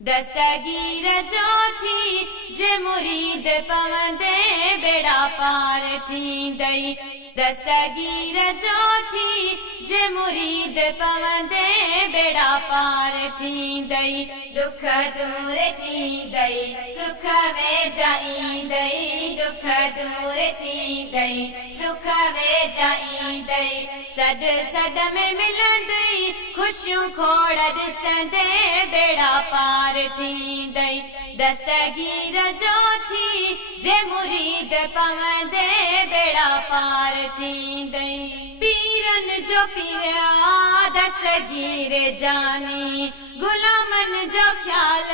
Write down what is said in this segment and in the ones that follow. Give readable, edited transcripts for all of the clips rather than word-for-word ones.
दस्तगीर जो थी जे मुरीद पवंदे बेड़ा पार थींदई। दस्तगीर जो थी जे मुरीद पवंदे बेड़ा पार थींदई। दुख दूर थींदई सुख वेझाईंदई। दुख दूर थींदई सुख वेझाईंदई। सड सड में मिलंदई खुशियूं खोड़ ॾिसंदे बेड़ा पार थींदई। दस्तगीर जो थी जे मुरीद पवंदे बेड़ा पार थींदई। पीरन जो पीरा दस्तगीर जानी गुलामन जो ख्याल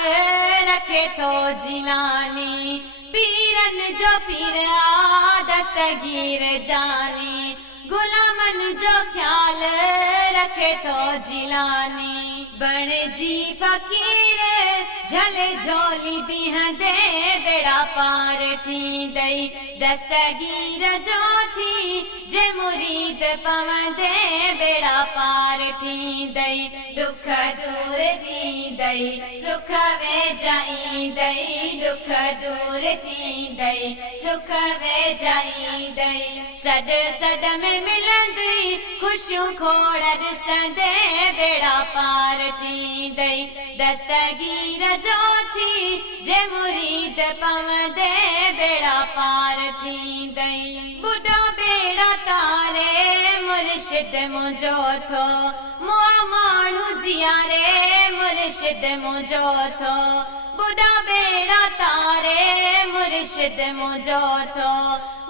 रखे तो जिलानी। पीरन जो पीरा दस्तगीर जानी गुलामन जो ख्याल रखे तो जिलानी। बण जी फकीर झल झोली बिहंदे बेड़ा पार थींदई। दस्तगीर जो थी जे मुरीद पवंदे बेड़ा पार थींदई। दुख दूर थींदई सुख वेझाईंदई। दुख दूर थींदई सुख वेझाईंदई। सड सड में मिलंदई खुशियूं खोड़ ॾिसंदे बेड़ा पार थींदई। दस्तगीर जो थी जे मुरीद पवंदे बेड़ा पार थींदई। बुढ़ो बेड़ा तारे मुर्शिद मुंहिंजो थो मुआ माण्हू जियारे मुर्शिद मुंहिंजो थो। बुढ़ा बेड़ा तारे मुर्शिद मुंहिंजो थो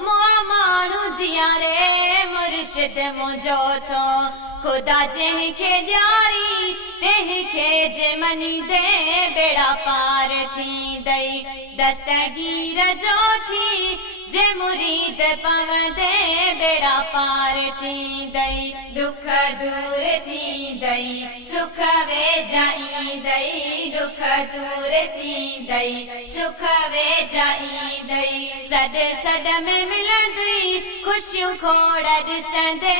मुआ माण्हू जियारे मुर्शिद मुंहिंजो थो। खुदा जंहिंखे ॾियारी तंहिंखे जे मञींदे बेड़ा पार थींदई। दस्तगीर जो थी जे मुरीद पवंदे बेड़ा पार थींदई। दुख दूर थींदई सुख वेझाईंदई। दुख दूर थींदई सुख वेझाईंदई। सड सड में मिलंदई खुशियूं खोड़ ॾिसंदे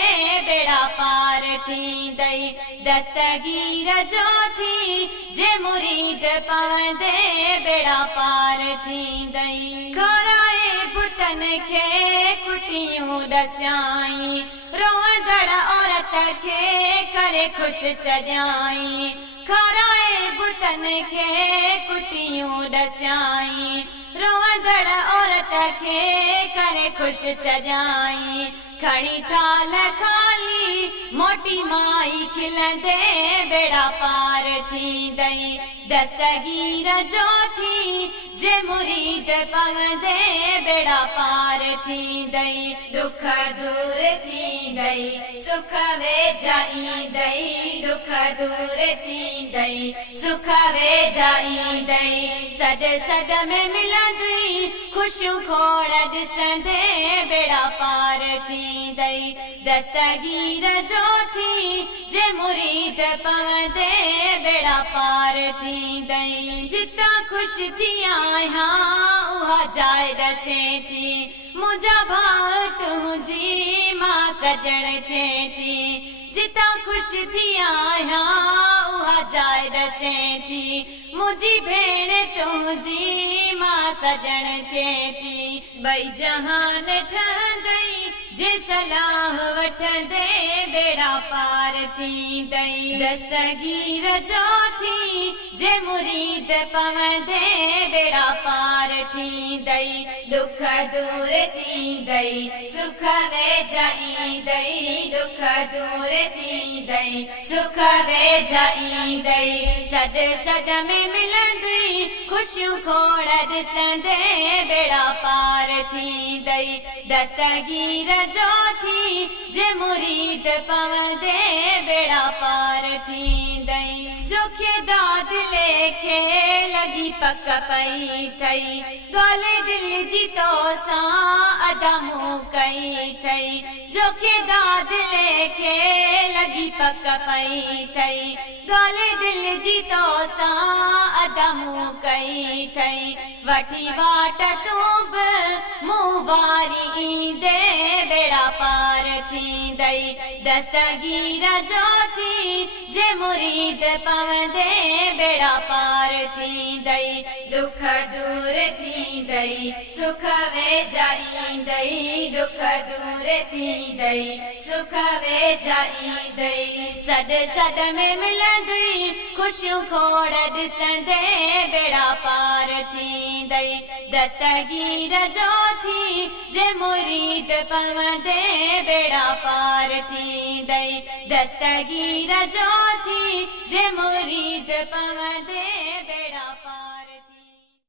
बेड़ा पार थींदई। दस्तगीर जो थी जे मुरीद पवंदे बेड़ा पार थींदई। घराए पुतन खे कुटियूं ॾसियाई रोअंदड़ औरत खे करे ख़ुशि चॼाई। घराए पुतन खे कुटियूं ॾसियाई रोअंदड़ औरत खे करे ख़ुशि चॼाई। खणी थाल खाली मोटी माई खिलंदे बेड़ा पार थींदई। दस्तगीर जो थी जे मुरीद पवंदे बेड़ा पार थींदई। दुख दूर थींदई सुख वेझाईंदई। दुख दूर थींदई सुख वेझाईंदई। सड सड में मिलंदई खुशियूं खोड़ ॾिसंदे बेड़ा पार थींदई। दस्तगीर जो थी जे मुरीद पवंदे बेड़ा पार थींदई। जितां ख़ुशि थी आहियां उहा जाइ ॾसे थी मुंहिंजा भाउ तुंहिंजी मां सजण थिए थी। जितां ख़ुशि थी आहियां उहा जाइ ॾसे थी मुंहिंजी भेण तुंहिंजी मां सजण थिए थी। ॿई जहान ठहंदई जे सलाह वठंदे बेड़ा पार थींदई। दस्तगीर जो थी जे मुरीद पवंदे बेड़ा पार थींदई। दुख दूर थींदई सुख वेझाईंदई। दुख दूर थींदई सुख वेझाईंदई। सड सड में मिलंदई खुशियूं खोड़ ॾिसंदे बेड़ा पार थींदई। दस्तगीर जो थी जे मुरीद पवंदे बेड़ा पार थींदई। जोखे दाद लेखे लगी पक पई थई ॻाल्हि दिल जी तो सां अदा मूं कई थई। जोखे दाद लेखे लगी पक पई थई ॻाल्हि दिल जी तो सां अदा मूं कई थई। वठी वाट तूं बि मूं वारी ईंदे बेड़ा पार थींदई दस्तगीर जो थी जे मुरीद पवंदे बेड़ा पार थींदई दुख दूर थींदई सुख वेझाईंदई दुख दूर थींदई सुख वेझाईंदई सॾ सॾ में मिलंदई ख़ुशियूं खोड़ ॾिसंदे बेड़ा पार थींदई दस्तगीर जो थी जे मुरीद पवंदे बेड़ा पार थींदई दस्तगीर जो थी जे मुरीद पवंदे